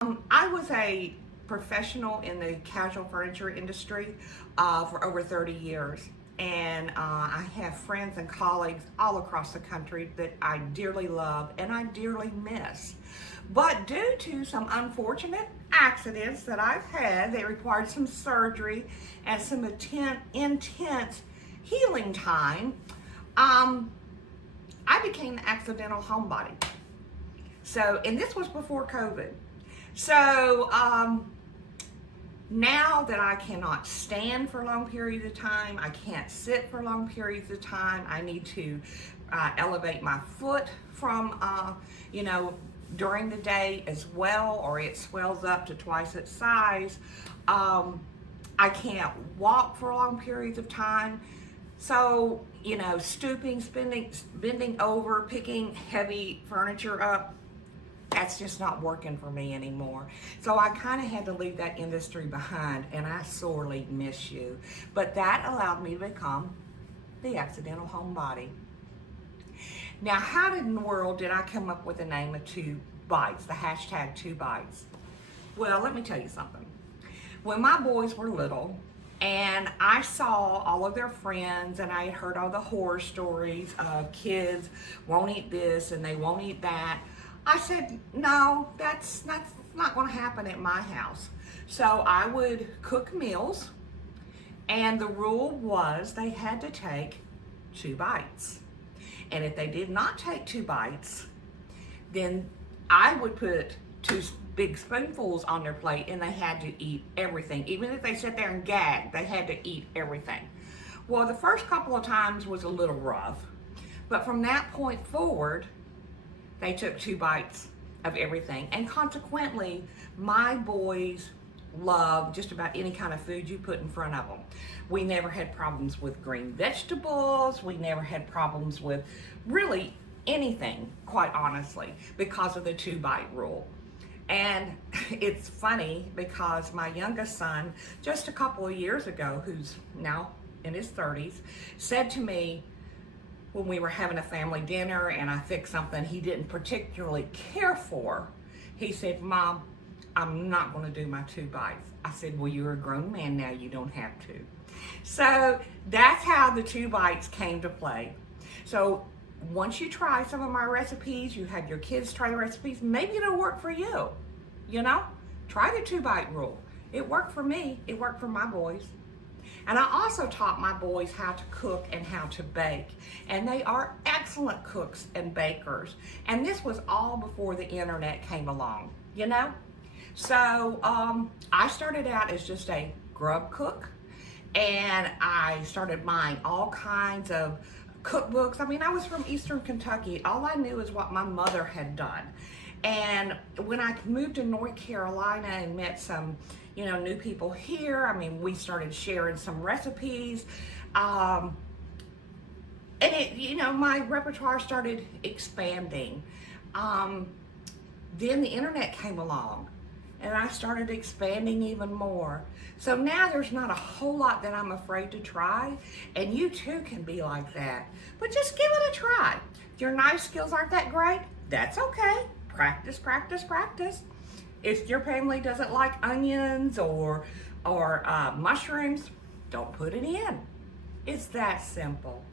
I was a professional in the casual furniture industry for over 30 years. And I have friends and colleagues all across the country that I dearly love and I dearly miss. But due to some unfortunate accidents that I've had, they required some surgery and some intense healing time, I became the accidental homebody. So, and this was before COVID. So now that I cannot stand for long periods of time, I can't sit for long periods of time, I need to elevate my foot from, during the day as well, or it swells up to twice its size. I can't walk for long periods of time. So, stooping, bending over, picking heavy furniture up, that's just not working for me anymore. So I kind of had to leave that industry behind, and I sorely miss you. But that allowed me to become the accidental homebody. Now, how in the world did I come up with the name of twobites, the hashtag twobites? Well, let me tell you something. When my boys were little, and I saw all of their friends, and I had heard all the horror stories of kids won't eat this and they won't eat that, I said, no, that's not going to happen at my house. So I would cook meals, and the rule was they had to take 2 bites. And if they did not take 2 bites, then I would put 2 big spoonfuls on their plate, and they had to eat everything. Even if they sat there and gagged, they had to eat everything. Well, the first couple of times was a little rough, but from that point forward, they took 2 bites of everything. And consequently, my boys love just about any kind of food you put in front of them. We never had problems with green vegetables. We never had problems with really anything, quite honestly, because of the 2-bite rule. And it's funny because my youngest son, just a couple of years ago, who's now in his 30s, said to me, when we were having a family dinner and I fixed something he didn't particularly care for, he said, Mom, I'm not going to do my 2 bites. I said, well, you're a grown man now, you don't have to. So that's how the 2 bites came to play. So once you try some of my recipes, you have your kids try the recipes, maybe it'll work for you. Try the 2-bite rule. It worked for me, it worked for my boys. And I also taught my boys how to cook and how to bake. And they are excellent cooks and bakers. And this was all before the internet came along, So I started out as just a grub cook. And I started buying all kinds of cookbooks. I mean, I was from Eastern Kentucky. All I knew is what my mother had done. And when I moved to North Carolina and met some new people here, I mean, we started sharing some recipes. And my repertoire started expanding. Then the internet came along, and I started expanding even more. So now there's not a whole lot that I'm afraid to try, and you too can be like that. But just give it a try. If your knife skills aren't that great, that's okay. Practice, practice, practice. If your family doesn't like onions or mushrooms, don't put it in. It's that simple.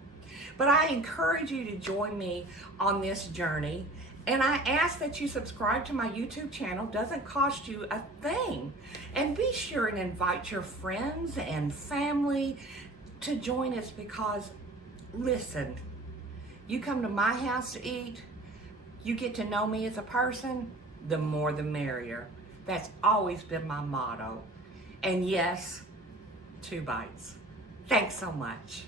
But I encourage you to join me on this journey, and I ask that you subscribe to my YouTube channel. Doesn't cost you a thing. And be sure and invite your friends and family to join us, because listen, you come to my house to eat, you get to know me as a person, the more the merrier. That's always been my motto. And yes, 2 bites. Thanks so much.